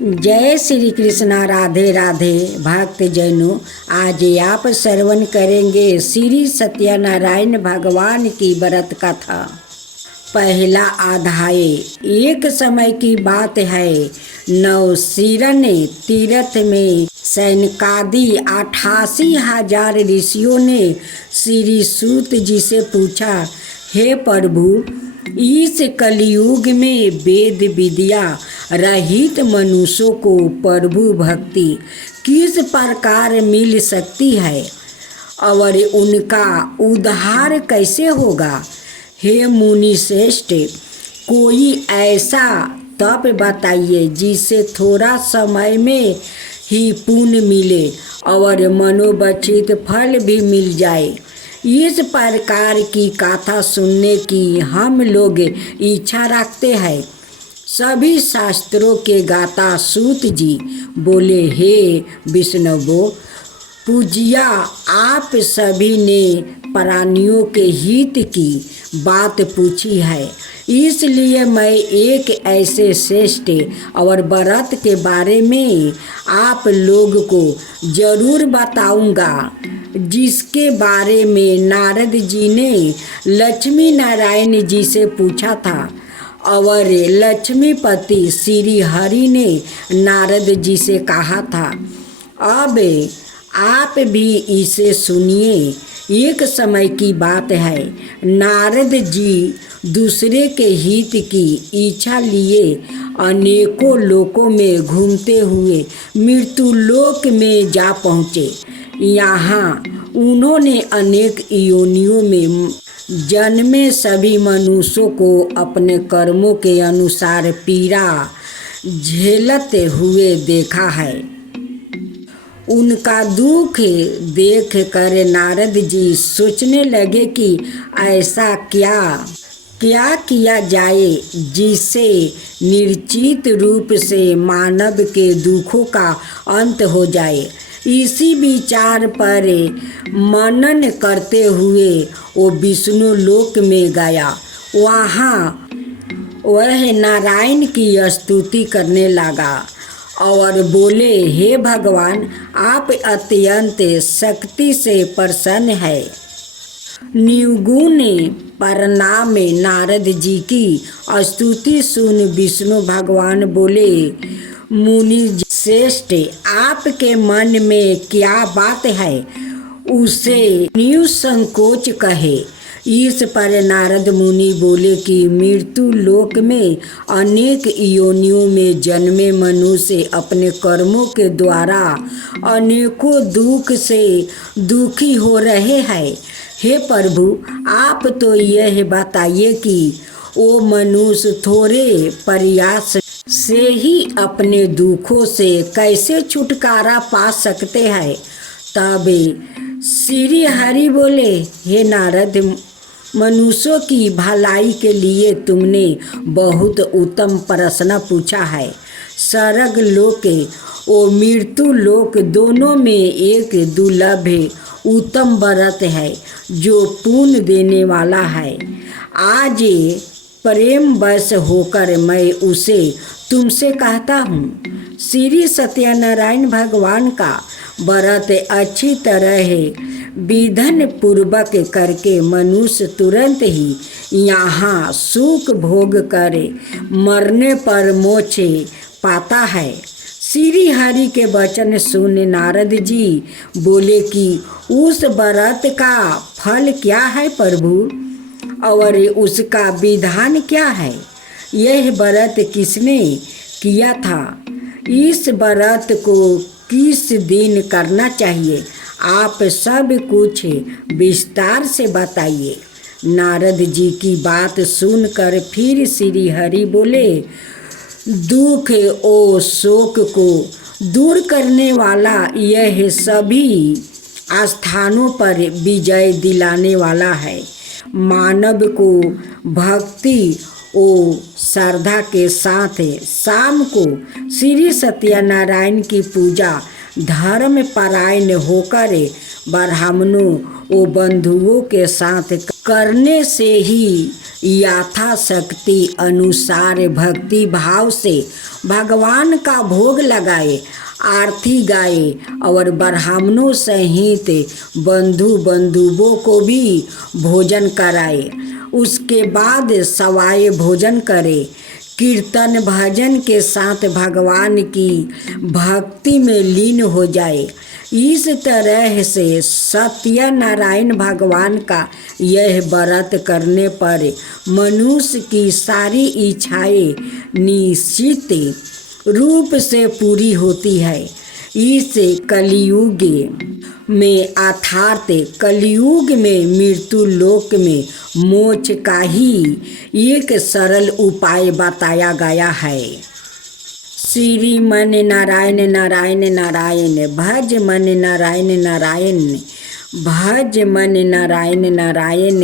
जय श्री कृष्णा। राधे राधे भक्त जैनों, आज आप श्रवण करेंगे श्री सत्यनारायण भगवान की व्रत कथा। पहला अध्याय। एक समय की बात है, नवसीरन तीर्थ में सैनकादि 88,000 ऋषियों ने श्री सूत जी से पूछा, हे प्रभु, इस कलयुग में वेद विद्या रहित मनुष्यों को प्रभु भक्ति किस प्रकार मिल सकती है और उनका उद्धार कैसे होगा। हे मुनि श्रेष्ठ, कोई ऐसा तप बताइए जिससे थोड़ा समय में ही पुण्य मिले और मनोवांछित फल भी मिल जाए। इस प्रकार की कथा सुनने की हम लोग इच्छा रखते हैं। सभी शास्त्रों के गाता सूत जी बोले, हे विष्णुवो पूज्या, आप सभी ने प्राणियों के हित की बात पूछी है, इसलिए मैं एक ऐसे श्रेष्ठ और व्रत के बारे में आप लोग को जरूर बताऊंगा जिसके बारे में नारद जी ने लक्ष्मी नारायण जी से पूछा था और लक्ष्मीपति श्री हरि ने नारद जी से कहा था। अब आप भी इसे सुनिए। एक समय की बात है, नारद जी दूसरे के हित की इच्छा लिए अनेकों लोकों में घूमते हुए मृत्यु लोक में जा पहुँचे। यहाँ उन्होंने अनेक योनियों में जन्मे सभी मनुष्यों को अपने कर्मों के अनुसार पीड़ा झेलते हुए देखा है। उनका दुख देख कर नारद जी सोचने लगे कि ऐसा क्या किया जाए जिससे निश्चित रूप से मानव के दुखों का अंत हो जाए। इसी विचार पर मनन करते हुए वो विष्णु लोक में गया। वहाँ वह नारायण की स्तुति करने लगा और बोले, हे भगवान, आप अत्यंत शक्ति से प्रसन्न है। निर्गुण प्रणाम। नारद जी की स्तुति सुन विष्णु भगवान बोले, मुनि श्रेष्ठ, आपके मन में क्या बात है उसे निसंकोच कहे। इस पर नारद मुनि बोले कि मृत्यु लोक में अनेक योनियों में जन्मे मनुष्य अपने कर्मों के द्वारा अनेकों दुख से दुखी हो रहे हैं। हे प्रभु, आप तो यह बताइए कि वो मनुष्य थोड़े प्रयास से ही अपने दुखों से कैसे छुटकारा पा सकते हैं। तब श्री हरि बोले, हे नारद, मनुष्यों की भलाई के लिए तुमने बहुत उत्तम प्रश्न पूछा है। स्वर्ग लोक और मृत्यु लोक दोनों में एक दुर्लभ उत्तम व्रत है जो पुण्य देने वाला है। आज प्रेम वश होकर मैं उसे तुमसे कहता हूँ। श्री सत्यनारायण भगवान का व्रत अच्छी तरह विधि पूर्वक करके मनुष्य तुरंत ही यहाँ सुख भोग करे मरने पर मोक्ष पाता है। श्री हरि के वचन सुन नारद जी बोले कि उस व्रत का फल क्या है प्रभु, और उसका विधान क्या है। यह व्रत किसने किया था, इस व्रत को किस दिन करना चाहिए, आप सब कुछ विस्तार से बताइए। नारद जी की बात सुनकर फिर श्री हरि बोले, दुख और शोक को दूर करने वाला यह सभी स्थानों पर विजय दिलाने वाला है। मानव को भक्ति और श्रद्धा के साथ शाम को श्री सत्यनारायण की पूजा धर्म परायण होकर ब्राह्मणों वो बंधुओं के साथ करने से ही यथाशक्ति अनुसार भक्ति भाव से भगवान का भोग लगाए, आरती गाए और ब्राह्मणों सहित बंधुओं को भी भोजन कराए। उसके बाद सवाए भोजन करे, कीर्तन भजन के साथ भगवान की भक्ति में लीन हो जाए। इस तरह से सत्यनारायण भगवान का यह व्रत करने पर मनुष्य की सारी इच्छाएं निश्चित रूप से पूरी होती है। इस कलियुग में अर्थात कलियुग में मृत्यु लोक में मोक्ष का ही एक सरल उपाय बताया गया है। श्री मन नारायण नारायण नारायण, भज मन नारायण नारायण, भज मन नारायण नारायण।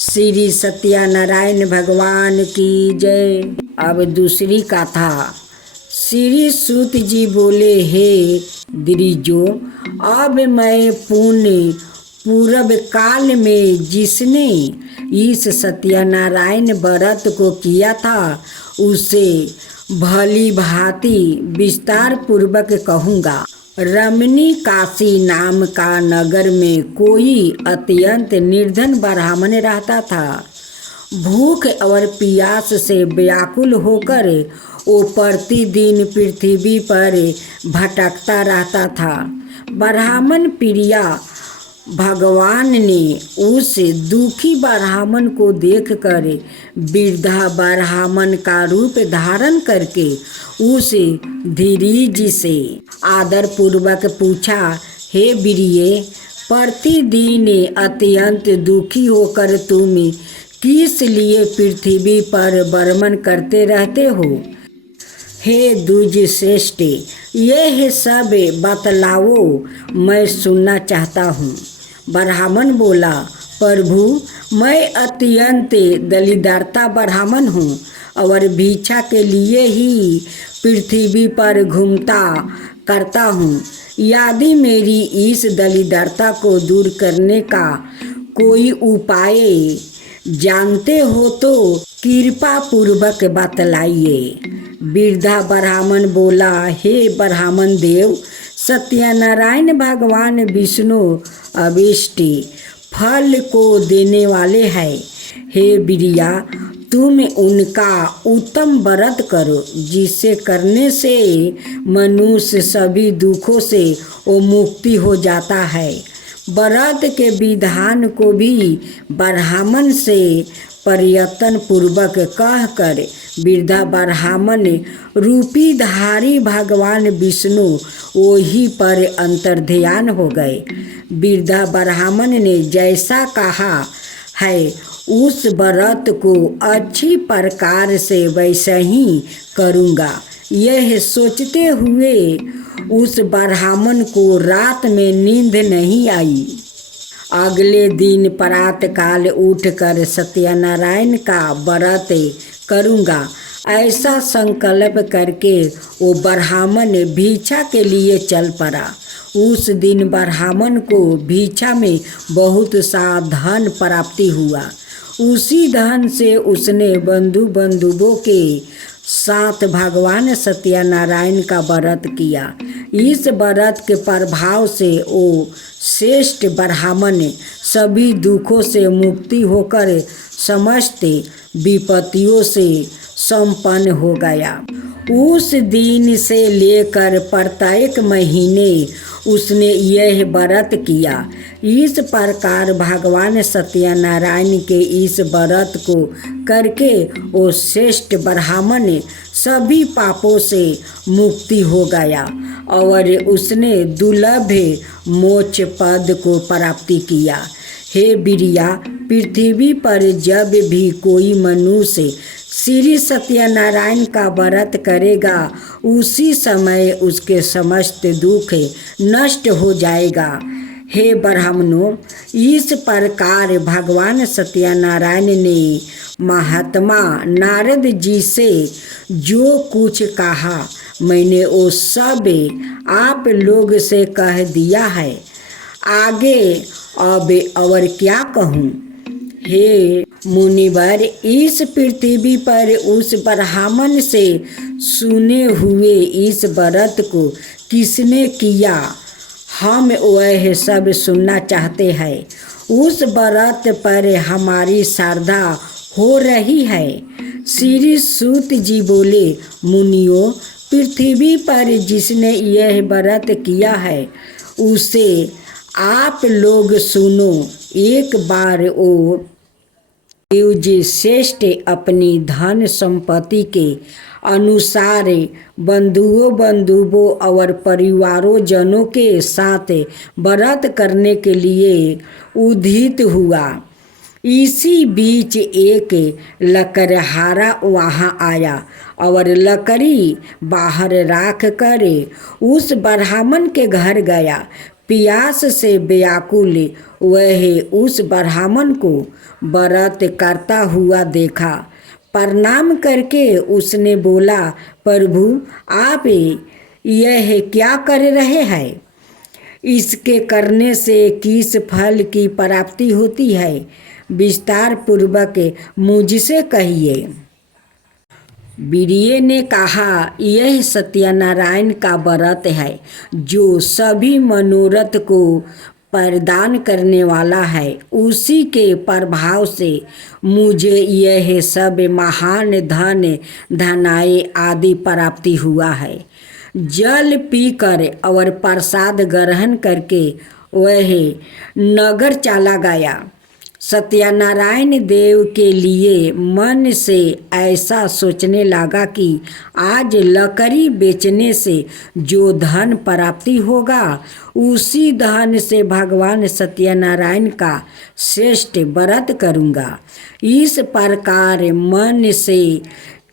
श्री सत्यनारायण भगवान की जय। अब दूसरी कथा। श्री सूत जी बोले, हे द्विजो, अब मैं पुण्य पूर्व काल में जिसने इस सत्यनारायण व्रत को किया था उसे भली भांति विस्तार पूर्वक कहूँगा। रमणी काशी नाम का नगर में कोई अत्यंत निर्धन ब्राह्मण रहता था। भूख और प्यास से व्याकुल होकर वो प्रतिदिन पृथ्वी पर भटकता रहता था। ब्राह्मण प्रिया भगवान ने उस दुखी ब्राह्मण को देखकर वृद्धा ब्राह्मण का रूप धारण करके उसे धीरज से आदर पूर्वक पूछा, हे वीर्ये, प्रतिदिन अत्यंत दुखी होकर तुम किस लिए पृथ्वी पर भ्रमण करते रहते हो? हे द्विज श्रेष्ठ, यह सब बतलाओ, मैं सुनना चाहता हूँ। ब्राह्मण बोला, प्रभु, मैं अत्यंत दरिद्रता ब्राह्मण हूँ और भिक्षा के लिए ही पृथ्वी पर घूमता करता हूँ। यदि मेरी इस दरिद्रता को दूर करने का कोई उपाय जानते हो तो कृपा पूर्वक बतलाइए। वृद्धा ब्राह्मण बोला, हे ब्राह्मण देव, सत्यनारायण भगवान विष्णु अभिष्ट फल को देने वाले हैं। हे वीर्या, तुम उनका उत्तम व्रत करो, जिसे करने से मनुष्य सभी दुखों से वो मुक्ति हो जाता है। व्रत के विधान को भी ब्राह्मण से प्रयत्न पूर्वक कहकर वृद्धा ब्राह्मण रूपी धारी भगवान विष्णु वही पर अंतर्ध्यान हो गए। वृद्धा ब्राह्मण ने जैसा कहा है उस व्रत को अच्छी प्रकार से वैसे ही करूँगा। यह सोचते हुए उस ब्राह्मण को रात में नींद नहीं आई। अगले दिन प्रातःकाल उठकर सत्यनारायण का व्रत करूँगा ऐसा संकल्प करके वो ब्राह्मण भिक्षा के लिए चल पड़ा। उस दिन ब्राह्मण को भिक्षा में बहुत सा धन प्राप्ति हुआ। उसी धन से उसने बंधुओं के साथ भगवान सत्यनारायण का व्रत किया। इस व्रत के प्रभाव से वो श्रेष्ठ ब्राह्मण सभी दुखों से मुक्ति होकर समस्त विपत्तियों से संपन्न हो गया। उस दिन से लेकर प्रत्येक महीने उसने यह व्रत किया। इस प्रकार भगवान सत्यनारायण के इस व्रत को करके वो श्रेष्ठ ब्राह्मण सभी पापों से मुक्ति हो गया और उसने दुर्लभ मोक्ष पद को प्राप्ति किया। हे वीर्या, पृथ्वी पर जब भी कोई मनुष्य श्री सत्यनारायण का व्रत करेगा उसी समय उसके समस्त दुख नष्ट हो जाएगा। हे ब्राह्मणों, इस प्रकार भगवान सत्यनारायण ने महात्मा नारद जी से जो कुछ कहा मैंने वो सब आप लोग से कह दिया है। आगे अब और क्या कहूँ। हे मुनिवर, इस पृथ्वी पर उस ब्राह्मण से सुने हुए इस व्रत को किसने किया, हम वह सब सुनना चाहते हैं। उस व्रत पर हमारी श्रद्धा हो रही है। श्री सूत जी बोले, मुनियों, पृथ्वी पर जिसने यह व्रत किया है उसे आप लोग सुनो। एक बार वो देवजी श्रेष्ठ अपनी धन संपत्ति के अनुसार बंधुओं और परिवारों जनों के साथ व्रत करने के लिए उद्यत हुआ। इसी बीच एक लकड़हारा वहाँ आया और लकड़ी बाहर राख कर उस ब्राह्मण के घर गया। प्यास से व्याकुल वह उस ब्राह्मण को व्रत करता हुआ देखा। प्रणाम करके उसने बोला, प्रभु, आप यह क्या कर रहे हैं? इसके करने से किस फल की प्राप्ति होती है? विस्तार पूर्वक मुझसे कहिए। वीर्य ने कहा, यह सत्यनारायण का व्रत है जो सभी मनोरथ को प्रदान करने वाला है। उसी के प्रभाव से मुझे यह सब महान धन धनाए आदि प्राप्ति हुआ है। जल पीकर और प्रसाद ग्रहण करके वह नगर चला गया। सत्यनारायण देव के लिए मन से ऐसा सोचने लगा कि आज लकड़ी बेचने से जो धन प्राप्ति होगा उसी धन से भगवान सत्यनारायण का श्रेष्ठ व्रत करूँगा। इस प्रकार मन से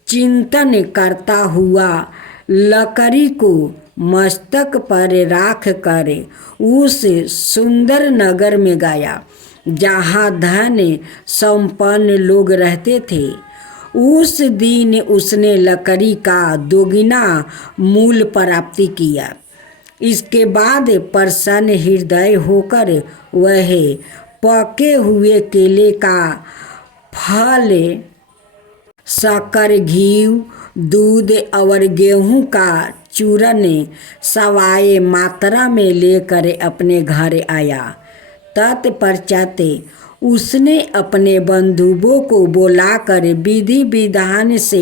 चिंतन करता हुआ लकड़ी को मस्तक पर राख कर उस सुंदर नगर में गया जहाँ धन संपन्न लोग रहते थे। उस दिन उसने लकड़ी का दोगुना मूल्य प्राप्ति किया। इसके बाद प्रसन्न हृदय होकर वह पके हुए केले का फल, शक्कर, घी, दूध और गेहूं का चूरन सवाए मात्रा में लेकर अपने घर आया। तत्पश्चात उसने अपने बंधुओं को बुलाकर विधि विधान से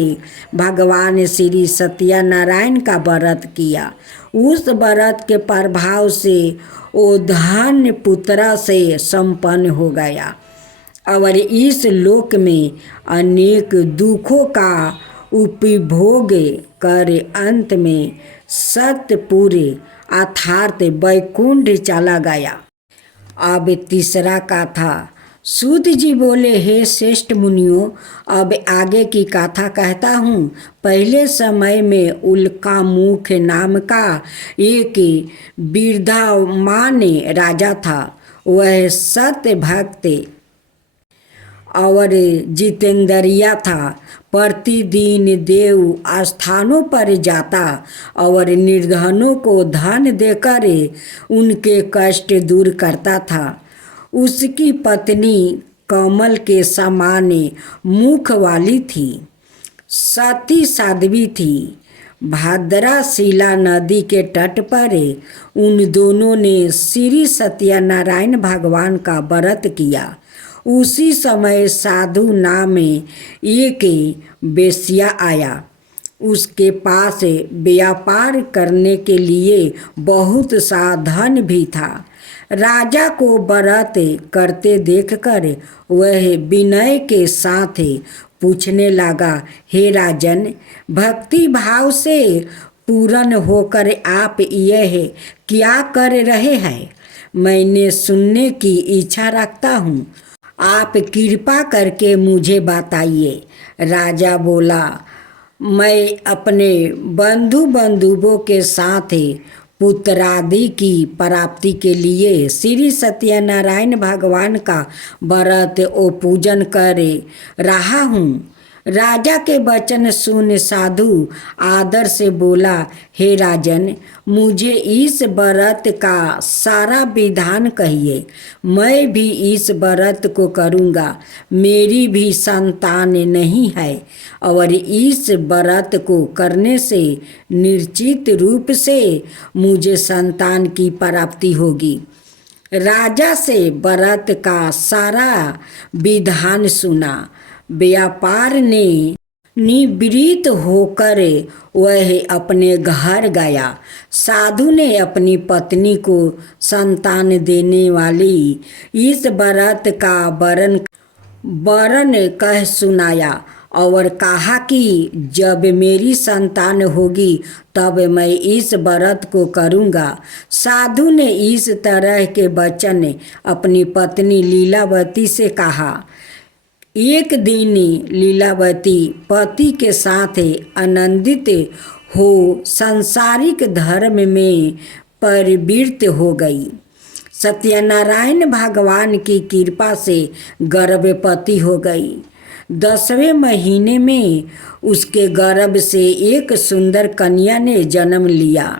भगवान श्री सत्यनारायण का व्रत किया। उस व्रत के प्रभाव से वो धन पुत्र से संपन्न हो गया और इस लोक में अनेक दुखों का उपभोग कर अंत में सतपुर अर्थात वैकुंठ चला गया। अब तीसरा कथा। सूत जी बोले, हे श्रेष्ठ मुनियों, अब आगे की कथा कहता हूँ। पहले समय में उल्कामुख नाम का एक विद्वान राजा था। वह सत्य भक्त और जितेंद्रिया था। प्रतिदिन देव स्थानों पर जाता और निर्धनों को धन देकर उनके कष्ट दूर करता था। उसकी पत्नी कमल के समान मुख वाली थी, सती साध्वी थी। भाद्राशिला नदी के तट पर उन दोनों ने श्री सत्यनारायण भगवान का व्रत किया। उसी समय साधु नाम एक वेश्या आया। उसके पास व्यापार करने के लिए बहुत सा धन भी था। राजा को व्रत करते देखकर वह विनय के साथ पूछने लगा, हे राजन, भक्ति भाव से पूर्ण होकर आप यह क्या कर रहे हैं? मैंने सुनने की इच्छा रखता हूँ, आप कृपा करके मुझे बताइए। राजा बोला, मैं अपने बंधुओं के साथ पुत्रादि की प्राप्ति के लिए श्री सत्यनारायण भगवान का व्रत और पूजन कर रहा हूँ। राजा के वचन सुन साधु आदर से बोला, हे राजन, मुझे इस व्रत का सारा विधान कहिए, मैं भी इस व्रत को करूँगा। मेरी भी संतान नहीं है और इस व्रत को करने से निश्चित रूप से मुझे संतान की प्राप्ति होगी। राजा से व्रत का सारा विधान सुना। व्यापार ने निवृत्त होकर वह अपने घर गया। साधु ने अपनी पत्नी को संतान देने वाली इस व्रत का वर्णन कह सुनाया और कहा कि जब मेरी संतान होगी तब मैं इस व्रत को करूँगा। साधु ने इस तरह के वचन अपनी पत्नी लीलावती से कहा। एक दिन लीलावती पति के साथ आनंदित हो सांसारिक धर्म में प्रवृत्त हो गई। सत्यनारायण भगवान की कृपा से गर्भवती हो गई। 10वें महीने में उसके गर्भ से एक सुंदर कन्या ने जन्म लिया।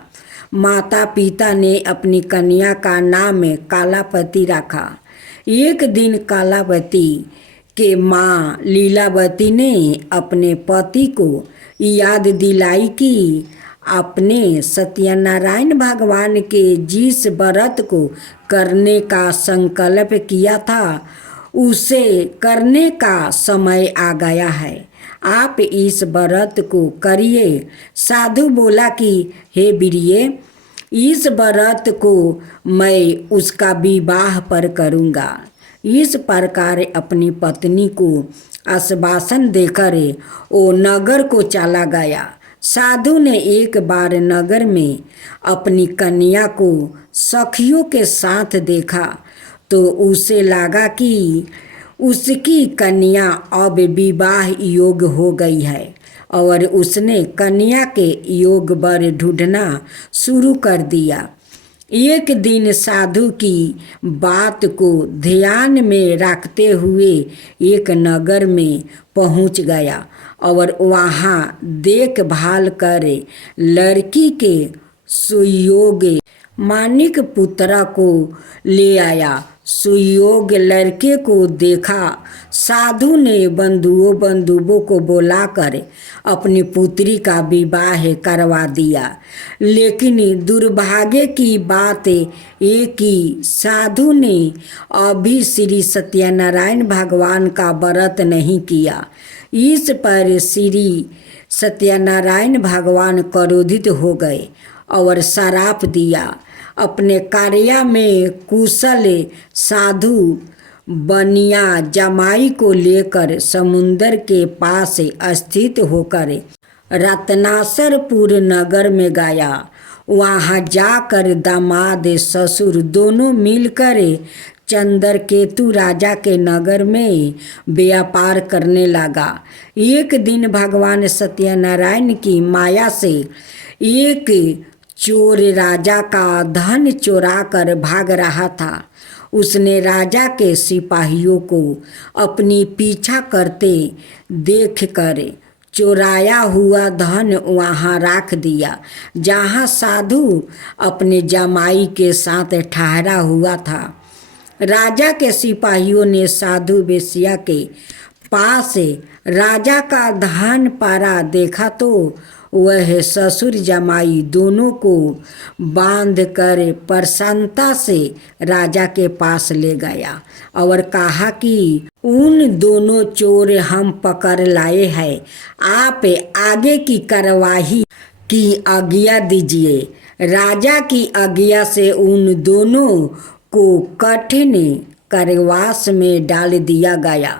माता पिता ने अपनी कन्या का नाम कालापति रखा। एक दिन कालावती के माँ लीलावती ने अपने पति को याद दिलाई कि आपने सत्यनारायण भगवान के जिस व्रत को करने का संकल्प किया था उसे करने का समय आ गया है। आप इस व्रत को करिए। साधु बोला कि हे वीर्य, इस व्रत को मैं उसका विवाह पर करूँगा। इस प्रकार अपनी पत्नी को आश्वासन देकर वो नगर को चला गया। साधु ने एक बार नगर में अपनी कन्या को सखियों के साथ देखा तो उसे लगा कि उसकी कन्या अब विवाह योग्य हो गई है और उसने कन्या के योग्य वर ढूंढना शुरू कर दिया। एक दिन साधु की बात को ध्यान में रखते हुए एक नगर में पहुंच गया और वहां देखभाल कर लड़की के सुयोग्य मानिक पुत्र को ले आया। सुयोग्य लड़के को देखा। साधु ने बंधुओं को बुलाकर अपनी पुत्री का विवाह करवा दिया। लेकिन दुर्भाग्य की बात ये कि साधु ने अभी श्री सत्यनारायण भगवान का व्रत नहीं किया। इस पर श्री सत्यनारायण भगवान क्रोधित हो गए और श्राप दिया। अपने कार्य में कुशल साधु बनिया जमाई को लेकर समुद्र के पास स्थित होकर रत्नासरपुर नगर में गया। वहां जाकर दामाद ससुर दोनों मिलकर चंद्रकेतु राजा के नगर में व्यापार करने लगा। एक दिन भगवान सत्यनारायण की माया से एक चोर राजा का धन चुरा कर भाग रहा था। उसने राजा के सिपाहियों को अपनी पीछा करते देखकर चुराया हुआ धन वहां रख दिया जहां साधु अपने जमाई के साथ ठहरा हुआ था। राजा के सिपाहियों ने साधु वेश्या के पास राजा का धन पारा देखा तो वह ससुर जमाई दोनों को बांध कर प्रसन्नता से राजा के पास ले गया और कहा कि उन दोनों चोर हम पकड़ लाए हैं, आप आगे की कार्यवाही की आज्ञा दीजिए। राजा की आज्ञा से उन दोनों को कठिन कारावास में डाल दिया गया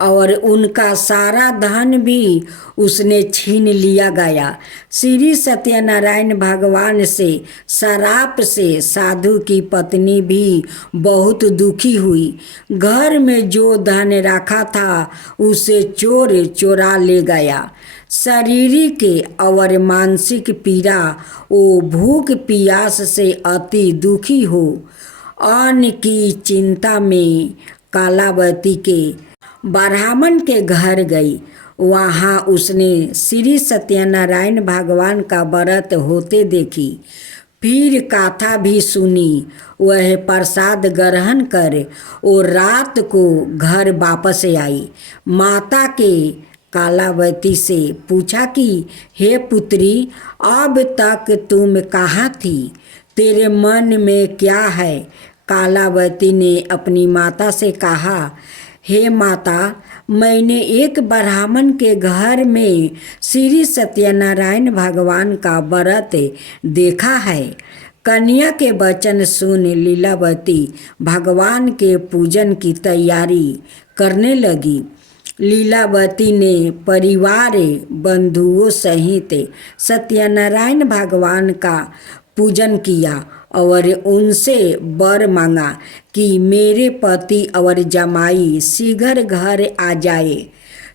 और उनका सारा धन भी उसने छीन लिया गया। श्री सत्यनारायण भगवान से श्राप से साधु की पत्नी भी बहुत दुखी हुई। घर में जो धन रखा था उसे चोर चुरा ले गया। शारीरिक और मानसिक पीड़ा वो भूख प्यास से अति दुखी हो अन्न की चिंता में कालावती के ब्राह्मण के घर गई। वहाँ उसने श्री सत्यनारायण भगवान का व्रत होते देखी। फिर कथा भी सुनी। वह प्रसाद ग्रहण कर और रात को घर वापस आई। माता के कालावती से पूछा कि हे पुत्री, अब तक तुम कहाँ थी? तेरे मन में क्या है? कालावती ने अपनी माता से कहा, हे माता, मैंने एक ब्राह्मण के घर में श्री सत्यनारायण भगवान का व्रत देखा है। कन्या के वचन सुन लीलावती भगवान के पूजन की तैयारी करने लगी। लीलावती ने परिवार बंधुओं सहित सत्यनारायण भगवान का पूजन किया और उनसे वर मांगा कि मेरे पति और जमाई शीघ्र घर आ जाए।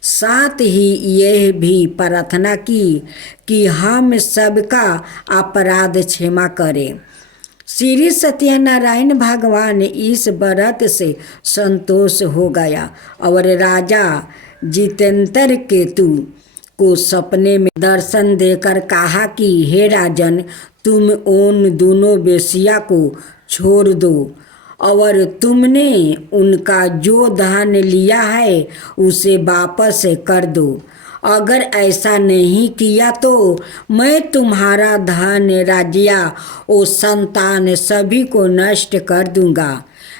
साथ ही यह भी प्रार्थना की कि हम सबका अपराध क्षमा करें। श्री सत्यनारायण भगवान इस व्रत से संतोष हो गया और राजा जितेंद्र केतु को सपने में दर्शन देकर कहा कि हे राजन, तुम उन दोनों वेश्या को छोड़ दो और तुमने उनका जो धन लिया है उसे वापस कर दो। अगर ऐसा नहीं किया तो मैं तुम्हारा धन, राज्य और संतान सभी को नष्ट कर दूंगा।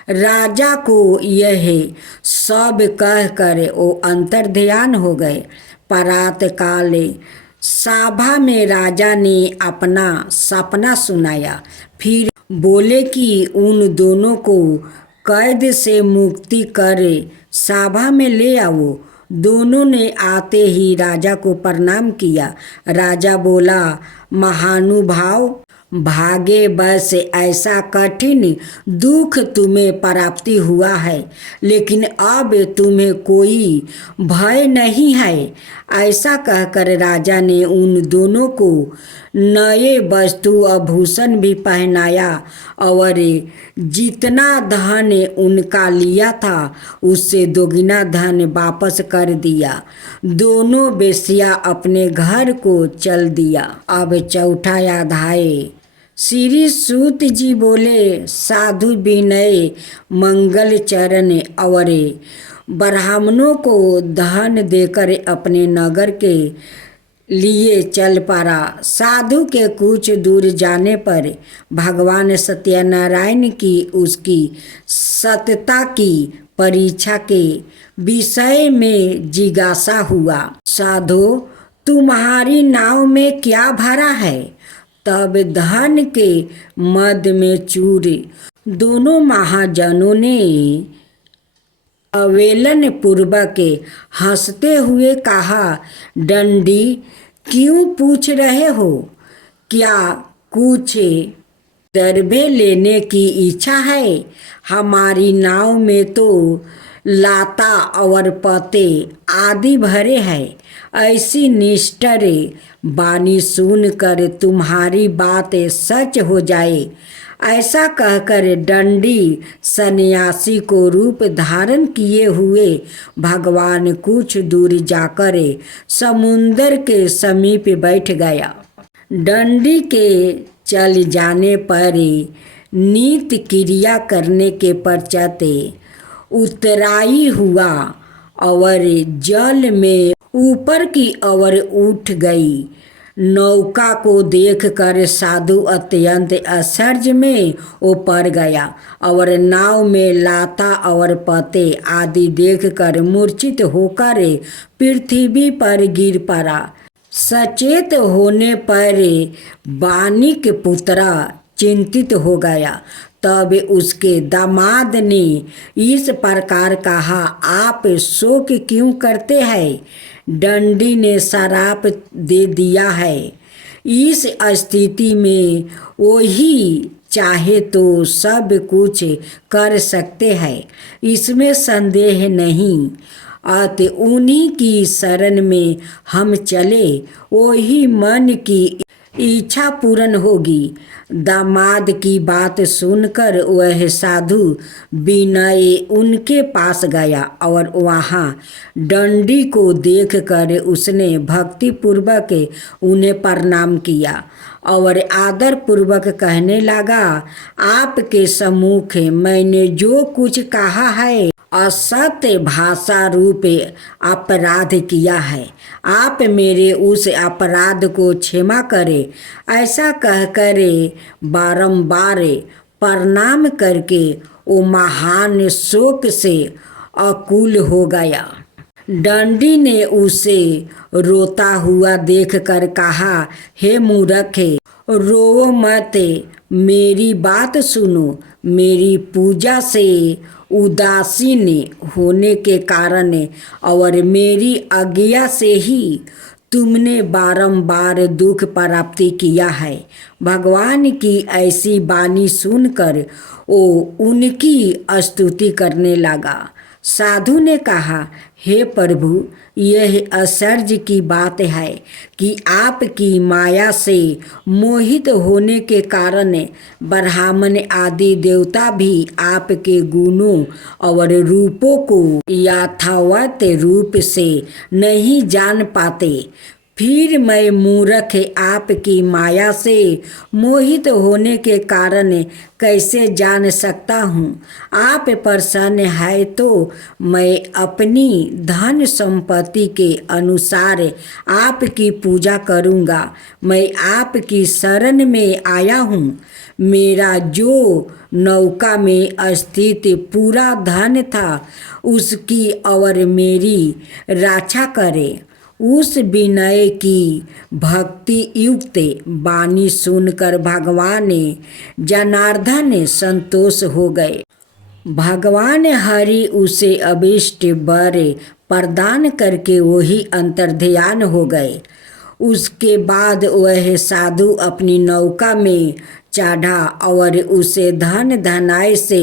राजा को यह सब कहकर वो अंतर्ध्यान हो गए। प्रात काल सभा में राजा ने अपना सपना सुनाया। फिर बोले कि उन दोनों को कैद से मुक्ति कर सभा में ले आओ। दोनों ने आते ही राजा को प्रणाम किया। राजा बोला, महानुभाव, भागे बस ऐसा कठिन दुख तुम्हें प्राप्ति हुआ है, लेकिन अब तुम्हें कोई भय नहीं है। ऐसा कहकर राजा ने उन दोनों को नए वस्तु आभूषण भी पहनाया और जितना धन उनका लिया था उससे दोगुना धन वापस कर दिया। दोनों वेश्या अपने घर को चल दिया। अब चौथा अध्याय। श्री सूत जी बोले, साधु विनय मंगल चरण और ब्राह्मणों को धन देकर अपने नगर के लिए चल पड़ा। साधु के कुछ दूर जाने पर भगवान सत्यनारायण की उसकी सत्यता की परीक्षा के विषय में जिज्ञासा हुआ। साधु, तुम्हारी नाव में क्या भरा है? तब धन के मद में चूर दोनों महाजनों ने अवेलन पूर्वक हंसते हुए कहा, डंडी, क्यों पूछ रहे हो? क्या कुछ दरबे लेने की इच्छा है? हमारी नाव में तो लाता और पते आदि भरे हैं। ऐसी निष्ठुर वाणी सुनकर तुम्हारी बात सच हो जाए। ऐसा कहकर दंडी सन्यासी को रूप धारण किए हुए भगवान कुछ दूर जाकर समुंदर के समीप बैठ गया। दंडी के चल जाने पर नित्य क्रिया करने के पश्चात उतराई हुआ और जल में ऊपर की ओर उठ गई। नौका को देखकर साधु अत्यंत आश्चर्य में वो पड़ गया और नाव में लाता और पते आदि देखकर मूर्छित होकर पृथ्वी पर गिर पड़ा। सचेत होने पर वानिक पुत्र चिंतित हो गया। तब उसके दामाद ने इस प्रकार कहा, आप शोक क्यों करते हैं? दंडी ने श्राप दे दिया है। इस स्थिति में वही चाहे तो सब कुछ कर सकते हैं, इसमें संदेह नहीं। अतः उन्हीं की शरण में हम चले। वही मन की इच्छा पूर्ण होगी। दामाद की बात सुनकर वह साधु विनय उनके पास गया और वहाँ डंडी को देखकर उसने भक्ति पूर्वक उन्हें प्रणाम किया और आदर पूर्वक कहने लगा, आपके सम्मुख मैंने जो कुछ कहा है असत्य भाषा रूप अपराध किया है, आप मेरे उस अपराध को क्षमा करें। ऐसा कहकर बारंबार प्रणाम करके वो महान शोक से आकुल हो गया। डंडी ने उसे रोता हुआ देखकर कहा, हे मूर्ख, रो मत, मेरी बात सुनो। मेरी पूजा से उदासीन होने के कारण और मेरी आज्ञा से ही तुमने बारंबार दुख प्राप्ति किया है। भगवान की ऐसी वाणी सुनकर वो उनकी स्तुति करने लगा। साधु ने कहा, हे प्रभु, यह आश्चर्य की बात है कि आपकी माया से मोहित होने के कारण ब्राह्मण आदि देवता भी आपके गुणों और रूपों को यथावत रूप से नहीं जान पाते। फिर मैं मूर्ख आपकी माया से मोहित होने के कारण कैसे जान सकता हूँ। आप प्रसन्न है तो मैं अपनी धन संपत्ति के अनुसार आपकी पूजा करूँगा। मैं आपकी शरण में आया हूँ। मेरा जो नौका में स्थित पूरा धन था उसकी और मेरी रक्षा करे। उस विनय की भक्ति युक्त वाणी सुनकर भगवान जनार्दन संतोष हो गए। भगवान हरि उसे अभीष्ट वर प्रदान करके वही अंतर्ध्यान हो गए। उसके बाद वह साधु अपनी नौका में चढ़ा और उसे धन धनाय से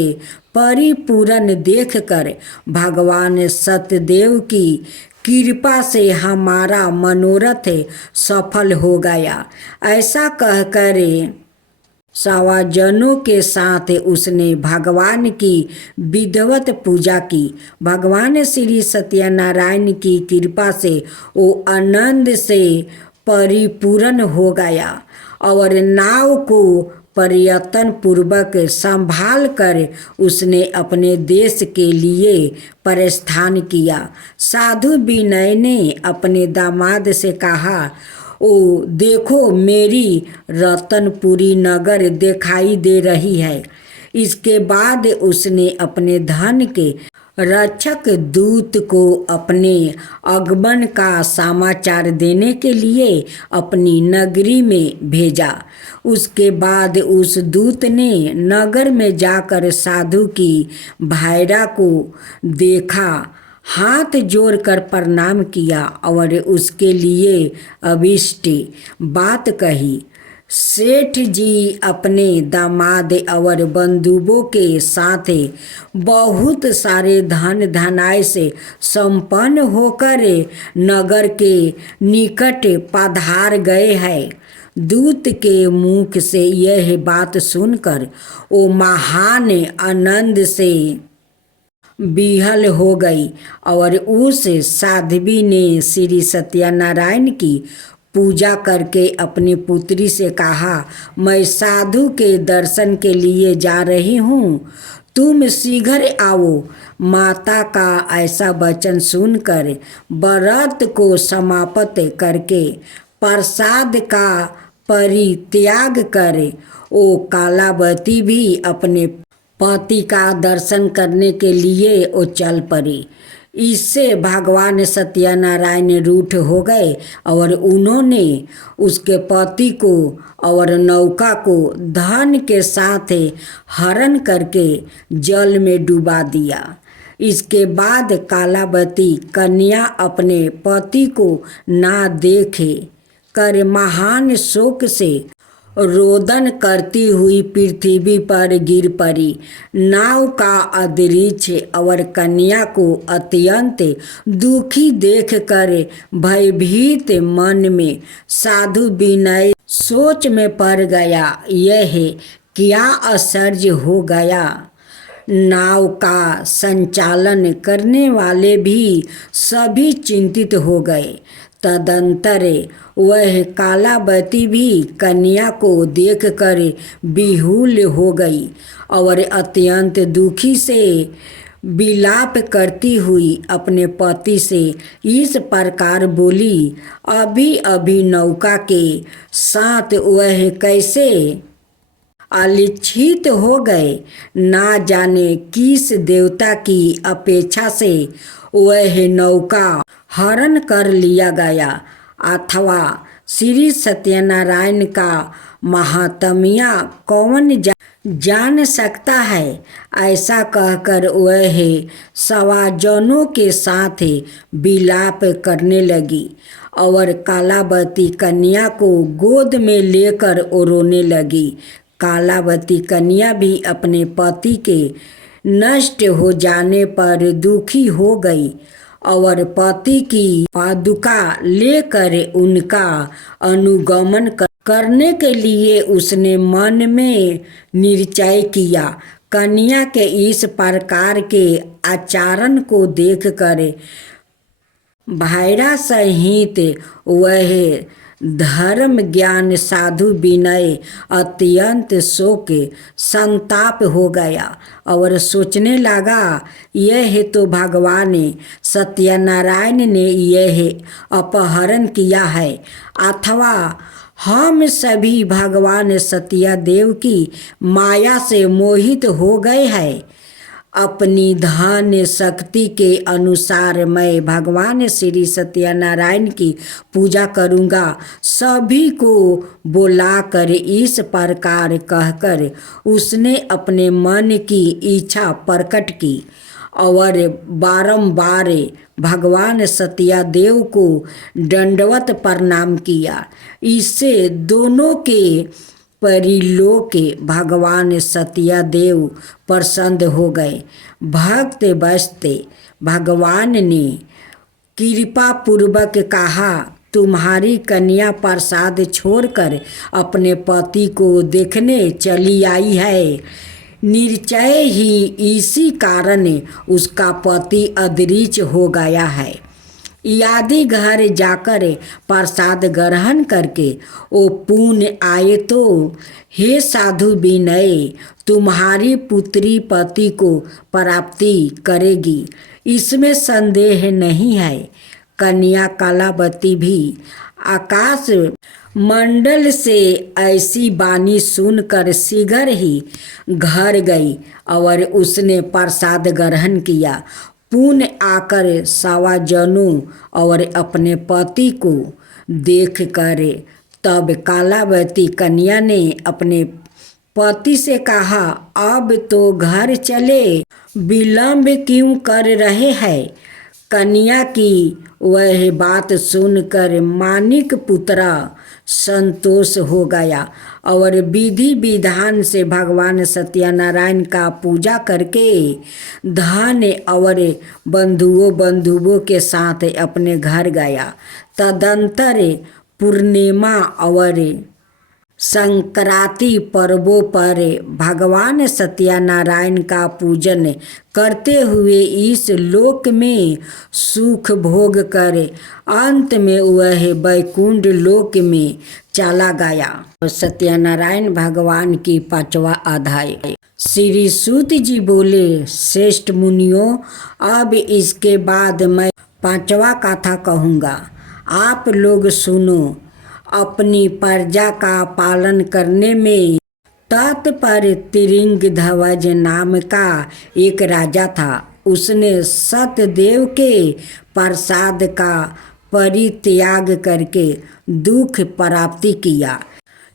परिपूर्ण देखकर भगवान सत्यदेव की कृपा से हमारा मनोरथ सफल हो गया, ऐसा कहकर सवाजनों के साथ उसने भगवान की विधिवत पूजा की। भगवान श्री सत्यनारायण की कृपा से वो आनंद से परिपूर्ण हो गया और नाव को प्रयत्न पूर्वक संभाल कर उसने अपने देश के लिए प्रस्थान किया। साधु विनय ने अपने दामाद से कहा, ओ देखो, मेरी रतनपुरी नगर दिखाई दे रही है। इसके बाद उसने अपने धन के रक्षक दूत को अपने आगमन का समाचार देने के लिए अपनी नगरी में भेजा। उसके बाद उस दूत ने नगर में जाकर साधु की भायरा को देखा, हाथ जोड़कर प्रणाम किया और उसके लिए अभीष्ट बात कही। सेठ जी अपने दामाद और बंधुओं के साथ बहुत सारे धन धनाय से संपन्न होकर नगर के निकट पधार गए हैं। दूत के मुख से यह बात सुनकर वो महान आनंद से विह्वल हो गई और उस साध्वी ने श्री सत्यनारायण की पूजा करके अपनी पुत्री से कहा, मैं साधु के दर्शन के लिए जा रही हूँ, तुम शीघ्र आओ। माता का ऐसा वचन सुनकर व्रत को समाप्त करके प्रसाद का परित्याग कर वो कालावती भी अपने पति का दर्शन करने के लिए वो चल पड़ी। इससे भगवान सत्यनारायण रूठ हो गए और उन्होंने उसके पति को और नौका को धन के साथ हरण करके जल में डुबा दिया। इसके बाद कालावती कन्या अपने पति को ना देखे कर महान शोक से रोदन करती हुई पृथ्वी पर गिर पड़ी। नाव का अदृश्य और कन्या को अत्यंत दुखी देखकर भयभीत मन में साधु विनय सोच में पड़ गया, यह क्या आश्चर्य हो गया। नाव का संचालन करने वाले भी सभी चिंतित हो गए। तदंतर वह कालावती भी कन्या को देखकर विह्वल हो गई और अत्यंत दुखी से विलाप करती हुई अपने पति से इस प्रकार बोली, अभी अभी नौका के साथ वह कैसे आलिक्षित हो गए। ना जाने किस देवता की अपेक्षा से वह नौका हरण कर लिया गया, अथवा श्री सत्यनारायण का महात्म्य कौन जान सकता है। ऐसा कहकर वह सवाजनों के साथ विलाप करने लगी और कालावती कन्या को गोद में लेकर रोने लगी। कालावती कन्या भी अपने पति के नष्ट हो जाने पर दुखी हो गई और पति की पादुका लेकर उनका अनुगमन करने के लिए उसने मन में निश्चय किया। कन्या के इस प्रकार के आचरण को देखकर भायरा सहित वह धर्म ज्ञान साधु विनय अत्यंत शोक संताप हो गया और सोचने लगा, यह तो भगवान सत्यनारायण ने यह अपहरण किया है, अथवा हम सभी भगवान सत्यदेव की माया से मोहित हो गए हैं। अपनी धन शक्ति के अनुसार मैं भगवान श्री सत्यनारायण की पूजा करूँगा। सभी को बुलाकर इस प्रकार कहकर उसने अपने मन की इच्छा प्रकट की और बारंबार भगवान सत्यदेव को दंडवत प्रणाम किया। इससे दोनों के परिलोक भगवान सत्यदेव प्रसन्न हो गए। भक्त बसते भगवान ने कृपा पूर्वक कहा, तुम्हारी कन्या प्रसाद छोड़कर अपने पति को देखने चली आई है। निश्चय ही इसी कारण उसका पति अदृश्य हो गया है। यदि घर जाकर प्रसाद ग्रहण करके वो पुण्य आए तो हे साधु विनय, तुम्हारी पुत्री पति को प्राप्ति करेगी, इसमें संदेह नहीं है। कन्या कालावती भी आकाश मंडल से ऐसी वाणी सुनकर शीघ्र ही घर गई और उसने प्रसाद ग्रहण किया। पुण्य आकर सवाजनों और अपने पति को देखकर तब कालावती कन्या ने अपने पति से कहा, अब तो घर चले, विलंब क्यों कर रहे हैं। कन्या की वह बात सुनकर मानिक पुत्रा संतोष हो गया और विधि विधान से भगवान सत्यनारायण का पूजा करके धन और बंधुओं के साथ अपने घर गया। तदंतर पूर्णिमा और संक्रांति पर्वों पर भगवान सत्यनारायण का पूजन करते हुए इस लोक में सुख भोग कर अंत में वह वैकुंठ लोक में चला गया। सत्यनारायण भगवान की 5वां अध्याय। श्री सूत जी बोले, श्रेष्ठ मुनियों, अब इसके बाद मैं 5वां कथा कहूँगा, आप लोग सुनो। अपनी प्रजा का पालन करने में तत्पर तिरिंग ध्वज नाम का एक राजा था। उसने सत्यदेव के प्रसाद का परित्याग करके दुख प्राप्ति किया।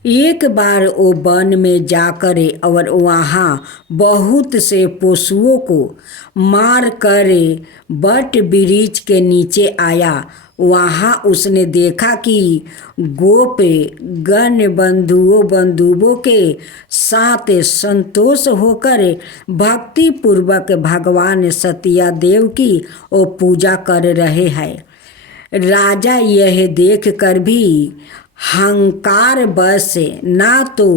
एक बार वो वन में जाकर और वहाँ बहुत से पशुओं को मार कर बट वृक्ष के नीचे आया। वहाँ उसने देखा कि गोप गण बंधुओं के साथ संतोष होकर भक्ति पूर्वक भगवान सत्यदेव की वो पूजा कर रहे हैं। राजा यह देखकर भी अहंकार बस ना तो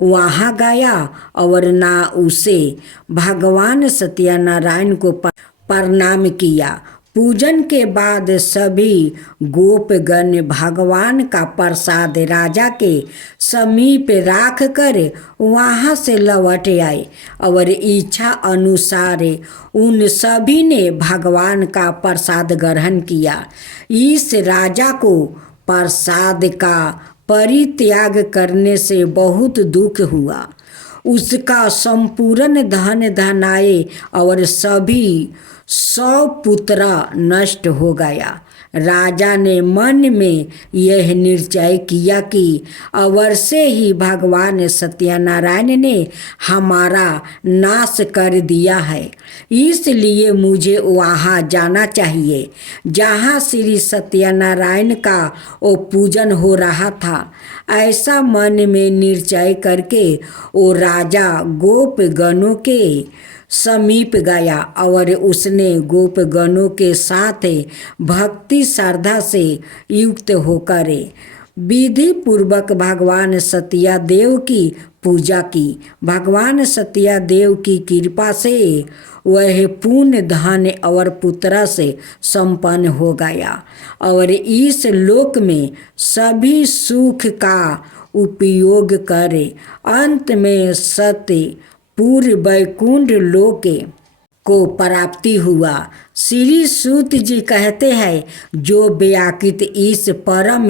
वहाँ गया और ना उसे भगवान सत्यनारायण को प्रणाम किया। पूजन के बाद सभी गोपगण भगवान का प्रसाद राजा के समीप राख कर वहाँ से लौट आए और इच्छा अनुसार उन सभी ने भगवान का प्रसाद ग्रहण किया। इस राजा को प्रसाद का परित्याग करने से बहुत दुख हुआ। उसका संपूर्ण धन धनाए और सभी 100 पुत्र नष्ट हो गया। राजा ने मन में यह निश्चय किया कि अवश्य ही भगवान सत्यनारायण ने हमारा नाश कर दिया है, इसलिए मुझे वहाँ जाना चाहिए जहाँ श्री सत्यनारायण का वो पूजन हो रहा था। ऐसा मन में निश्चय करके वो राजा गोपगणों के समीप गया और उसने गोपगणों के साथ भक्ति श्रद्धा से युक्त होकर विधि पूर्वक भगवान सत्यादेव की पूजा की। भगवान सत्यादेव की कृपा से वह पूर्ण धन और पुत्र से संपन्न हो गया और इस लोक में सभी सुख का उपयोग करे। अंत में सत्य पूर्व वैकुंठ लोक को प्राप्ति हुआ। श्री सूत जी कहते हैं, जो व्याकृत इस परम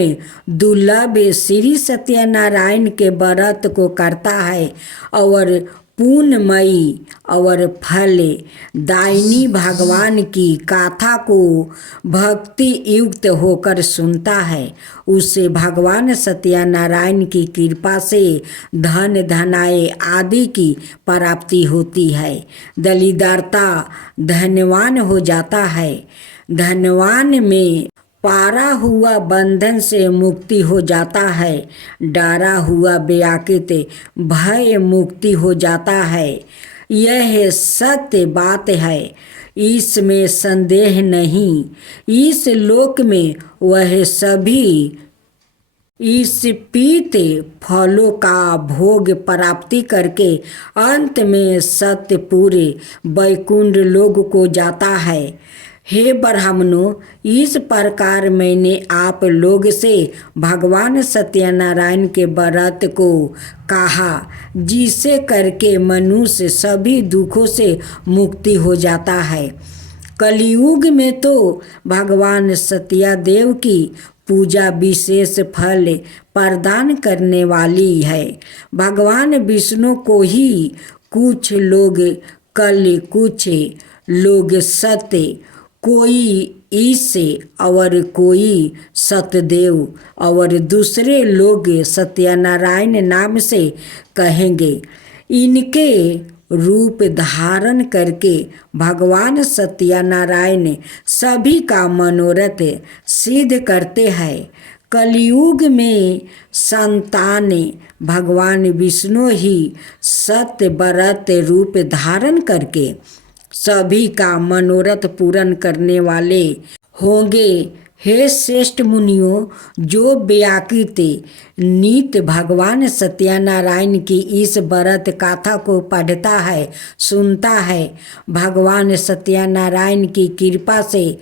दुर्लभ श्री सत्यनारायण के व्रत को करता है और पुण्यमयी और फल दायिनी भगवान की गाथा को भक्ति युक्त होकर सुनता है, उसे भगवान सत्यनारायण की कृपा से धन धनाए आदि की प्राप्ति होती है। दलिद्रता धनवान हो जाता है। धनवान में पारा हुआ बंधन से मुक्ति हो जाता है। डरा हुआ व्याकृत भय मुक्ति हो जाता है। यह सत्य बात है, इसमें संदेह नहीं। इस लोक में वह सभी इस पीत फलों का भोग प्राप्ति करके अंत में सत्य पूरे वैकुंठ लोक को जाता है। हे ब्राह्मणों, इस प्रकार मैंने आप लोग से भगवान सत्यनारायण के व्रत को कहा, जिसे करके मनुष्य सभी दुखों से मुक्ति हो जाता है। कलयुग में तो भगवान सत्यादेव की पूजा विशेष फल प्रदान करने वाली है। भगवान विष्णु को ही कुछ लोग कल, कुछ लोग सत्य, कोई ईसे और कोई सतदेव और दूसरे लोग सत्यनारायण नाम से कहेंगे। इनके रूप धारण करके भगवान सत्यनारायण सभी का मनोरथ सिद्ध करते हैं। कलयुग में संतान भगवान विष्णु ही सत्य व्रत रूप धारण करके सभी का मनोरथ पूर्ण करने वाले होंगे। हे श्रेष्ठ मुनियों, जो व्याकृत नित भगवान सत्यनारायण की इस व्रत गाथा को पढ़ता है, सुनता है, भगवान सत्यनारायण की कृपा से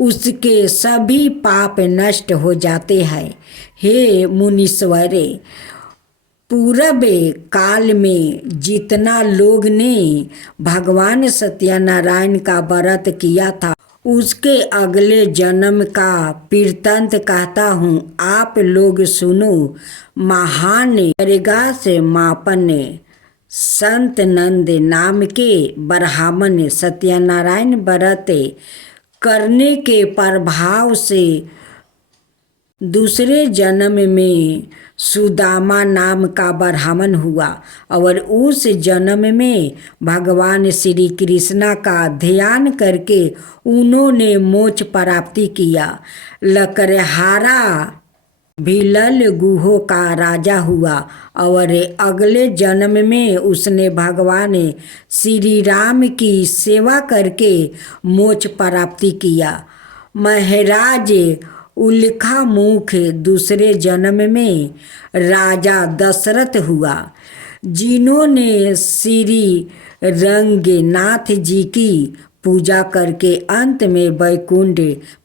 उसके सभी पाप नष्ट हो जाते हैं। हे मुनीश्वरे, पूर्व काल में जितना लोग ने भगवान सत्यनारायण का व्रत किया था, उसके अगले जन्म का वृत्तांत कहता हूँ, आप लोग सुनो। महान प्रगास मापन संत नंद नाम के ब्राह्मण सत्यनारायण व्रत करने के प्रभाव से दूसरे जन्म में सुदामा नाम का ब्राह्मण हुआ और उस जन्म में भगवान श्री कृष्णा का ध्यान करके उन्होंने मोक्ष प्राप्ति किया। लकड़हारा भिलल गुहो का राजा हुआ और अगले जन्म में उसने भगवान श्री राम की सेवा करके मोक्ष प्राप्ति किया। महाराज उल्खा मुख दूसरे जन्म में राजा दशरथ हुआ, जिन्होंने श्री रंगनाथ जी की पूजा करके अंत में वैकुंठ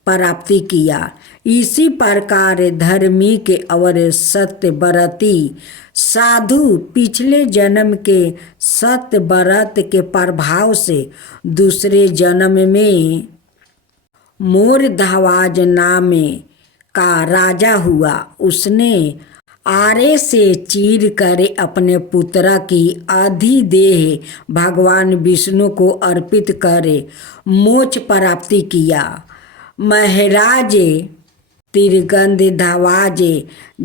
प्राप्ति किया। इसी प्रकार धर्मी के और सत्य व्रती साधु पिछले जन्म के सत्य व्रत के प्रभाव से दूसरे जन्म में मोरध्वज नाम का राजा हुआ। उसने आरे से चीर कर अपने पुत्र की आधी देह भगवान विष्णु को अर्पित कर मोक्ष प्राप्ति किया। महाराज तिरगंधध्वज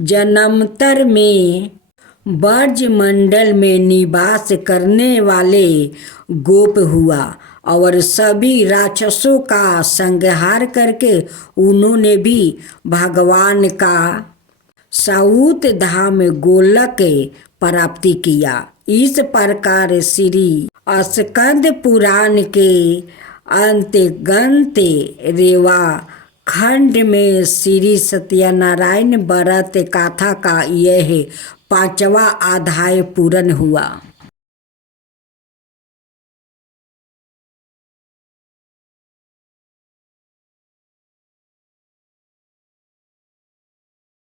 जन्मांतर में ब्रजमंडल में निवास करने वाले गोप हुआ और सभी राक्षसों का संहार करके उन्होंने भी भगवान का साउत धाम गोलक प्राप्ति किया। इस प्रकार श्री स्कंद पुराण के अंतगंत रेवा खंड में श्री सत्यनारायण व्रत कथा का यह 5वां अध्याय पूर्ण हुआ।